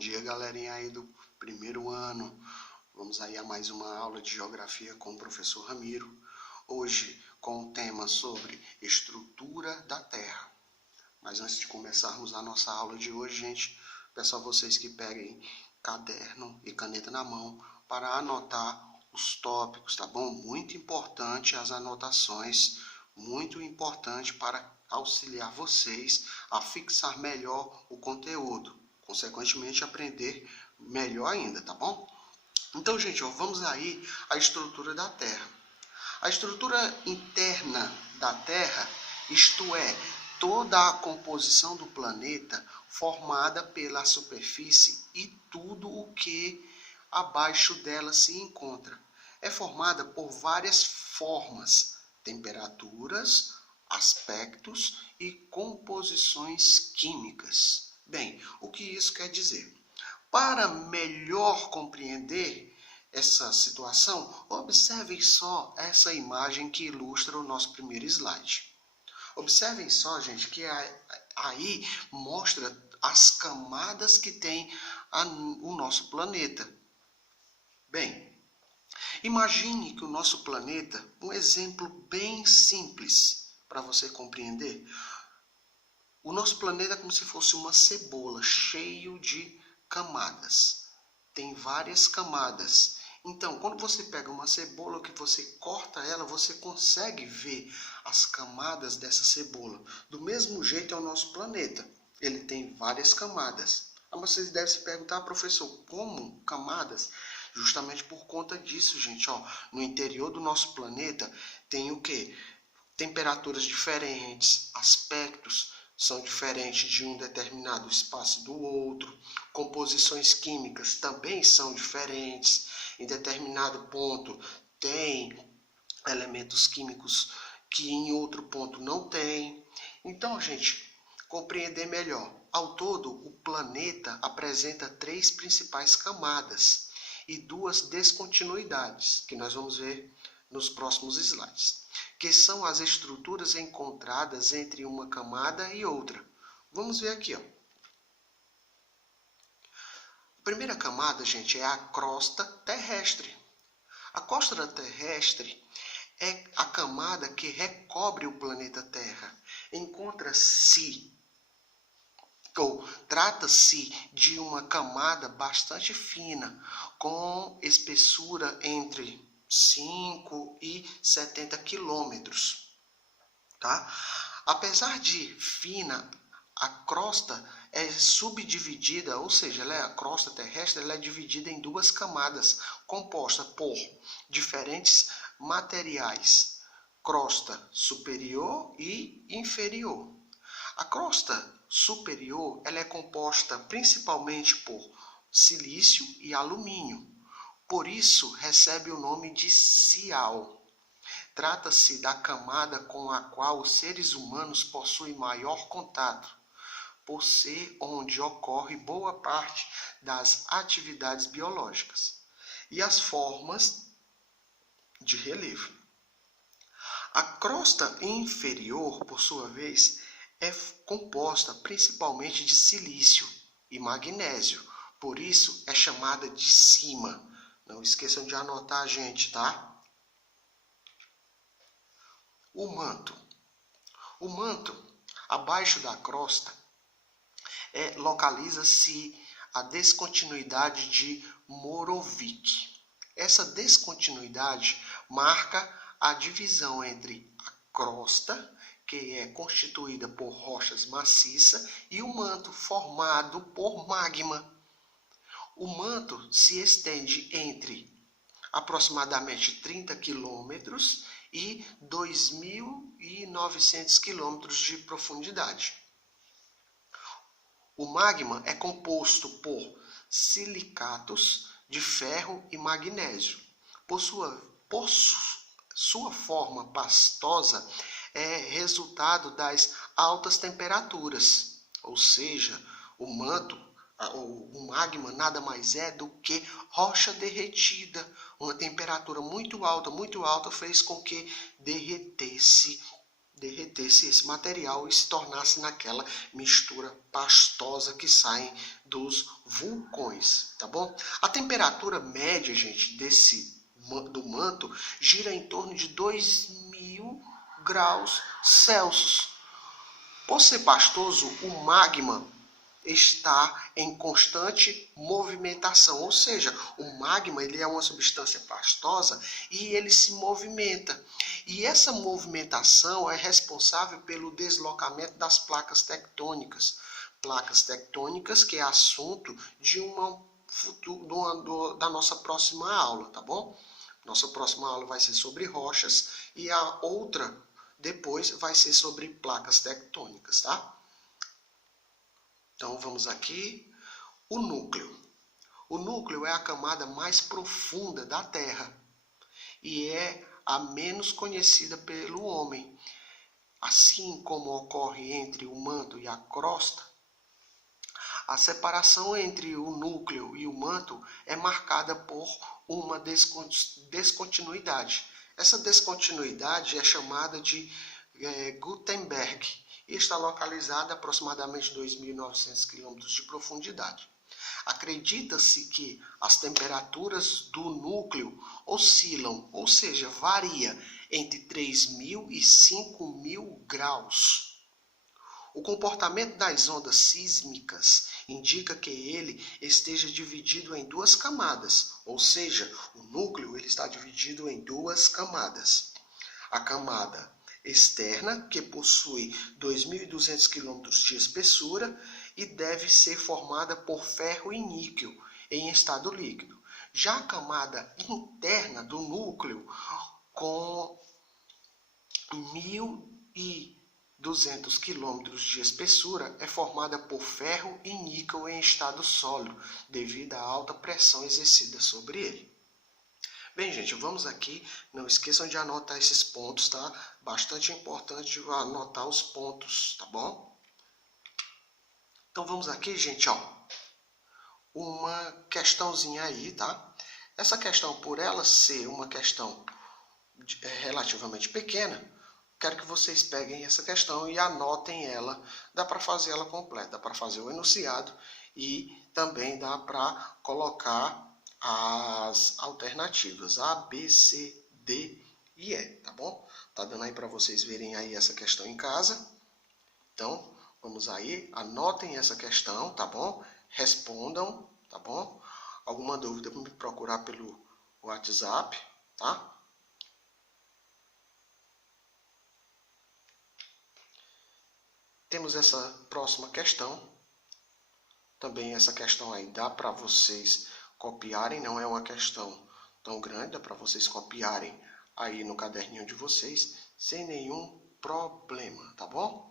dia, galerinha aí do primeiro ano. Vamos aí a mais uma aula de geografia com o professor Ramiro. Hoje com o tema sobre estrutura da Terra. Mas antes de começarmos a nossa aula de hoje, gente, peço a vocês que peguem caderno e caneta na mão para anotar os tópicos, tá bom? Muito importante as anotações, muito importante para auxiliar vocês a fixar melhor o conteúdo, consequentemente aprender melhor ainda, tá bom? Então, gente, vamos aí à estrutura da Terra. A estrutura interna da Terra, isto é, toda a composição do planeta formada pela superfície e tudo o que abaixo dela se encontra. É formada por várias formas, temperaturas, aspectos e composições químicas. Bem, o que isso quer dizer? Para melhor compreender essa situação, observem só essa imagem que ilustra o nosso primeiro slide. Observem só, gente, que aí mostra as camadas que tem o nosso planeta. Bem, imagine que o nosso planeta, um exemplo bem simples para você compreender. O nosso planeta é como se fosse uma cebola, cheio de camadas. Tem várias camadas. Então, quando você pega uma cebola, que você corta ela, você consegue ver as camadas dessa cebola. Do mesmo jeito é o nosso planeta. Ele tem várias camadas. Mas vocês devem se perguntar, professor, como camadas? Justamente por conta disso, gente. No interior do nosso planeta tem o quê? Temperaturas diferentes, aspectos são diferentes de um determinado espaço do outro, composições químicas também são diferentes, em determinado ponto tem elementos químicos que em outro ponto não tem. Então, gente, compreender melhor. Ao todo, o planeta apresenta 3 principais camadas e 2 descontinuidades, que nós vamos ver nos próximos slides, que são as estruturas encontradas entre uma camada e outra. Vamos ver aqui, A primeira camada, gente, é a crosta terrestre. A crosta terrestre é a camada que recobre o planeta Terra. Trata-se de uma camada bastante fina, com espessura entre 5 e 70 quilômetros. Tá? Apesar de fina, a crosta é subdividida, ou seja, a crosta terrestre ela é dividida em 2 camadas, composta por diferentes materiais, crosta superior e inferior. A crosta superior ela é composta principalmente por silício e alumínio, por isso recebe o nome de cial. Trata-se da camada com a qual os seres humanos possuem maior contato, por ser onde ocorre boa parte das atividades biológicas e as formas de relevo. A crosta inferior, por sua vez, é composta principalmente de silício e magnésio, por isso é chamada de cima. Não esqueçam de anotar, gente, tá? O manto. O manto, abaixo da crosta, localiza-se a descontinuidade de Moravec. Essa descontinuidade marca a divisão entre a crosta, que é constituída por rochas maciças, e o manto, formado por magma. O manto se estende entre aproximadamente 30 quilômetros e 2.900 quilômetros de profundidade. O magma é composto por silicatos de ferro e magnésio. Por sua forma pastosa, é resultado das altas temperaturas, ou seja, o magma nada mais é do que rocha derretida. Uma temperatura muito alta fez com que derretesse derretesse esse material e se tornasse naquela mistura pastosa que sai dos vulcões, tá bom? A temperatura média, gente, do manto gira em torno de 2000 graus Celsius. Por ser pastoso, o magma está em constante movimentação, ou seja, o magma ele é uma substância pastosa e ele se movimenta. E essa movimentação é responsável pelo deslocamento das placas tectônicas. Placas tectônicas que é assunto de da nossa próxima aula, tá bom? Nossa próxima aula vai ser sobre rochas e a outra depois vai ser sobre placas tectônicas, tá? Então vamos aqui, o núcleo. O núcleo é a camada mais profunda da Terra e é a menos conhecida pelo homem. Assim como ocorre entre o manto e a crosta, a separação entre o núcleo e o manto é marcada por uma descontinuidade. Essa descontinuidade é chamada de Gutenberg e está localizada a aproximadamente 2.900 km de profundidade. Acredita-se que as temperaturas do núcleo oscilam, ou seja, varia entre 3.000 e 5.000 graus. O comportamento das ondas sísmicas indica que ele esteja dividido em duas camadas, ou seja, o núcleo ele está dividido em duas camadas. A camada externa, que possui 2.200 km de espessura e deve ser formada por ferro e níquel em estado líquido. Já a camada interna do núcleo, com 1.200 km de espessura, é formada por ferro e níquel em estado sólido, devido à alta pressão exercida sobre ele. Bem, gente, vamos aqui. Não esqueçam de anotar esses pontos, tá? Bastante importante anotar os pontos, tá bom? Então vamos aqui, gente, ó. Uma questãozinha aí, tá? Essa questão, por ela ser uma questão relativamente pequena, quero que vocês peguem essa questão e anotem ela. Dá para fazer ela completa, dá para fazer o enunciado e também dá para colocar as alternativas A, B, C, D e E, tá bom? Tá dando aí para vocês verem aí essa questão em casa. Então, vamos aí, anotem essa questão, tá bom? Respondam, tá bom? Alguma dúvida, me procurar pelo WhatsApp, tá? Temos essa próxima questão. Também essa questão aí dá para vocês copiarem, não é uma questão tão grande, dá para vocês copiarem aí no caderninho de vocês sem nenhum problema, tá bom?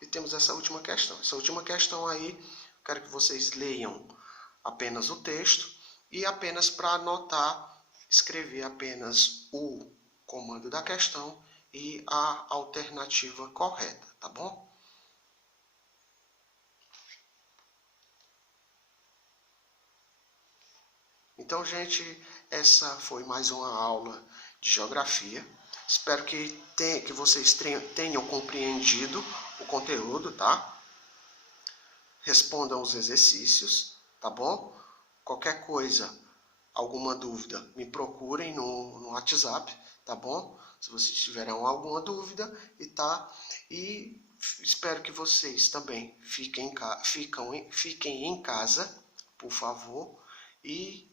E temos essa última questão. Essa última questão aí, quero que vocês leiam apenas o texto e apenas para anotar, escrever apenas o comando da questão e a alternativa correta, tá bom? Então, gente, essa foi mais uma aula de geografia. Espero que vocês tenham compreendido o conteúdo, tá? Respondam os exercícios, tá bom? Qualquer coisa, alguma dúvida, me procurem no WhatsApp, tá bom? Se vocês tiverem alguma dúvida, e espero que vocês também fiquem em casa, por favor, e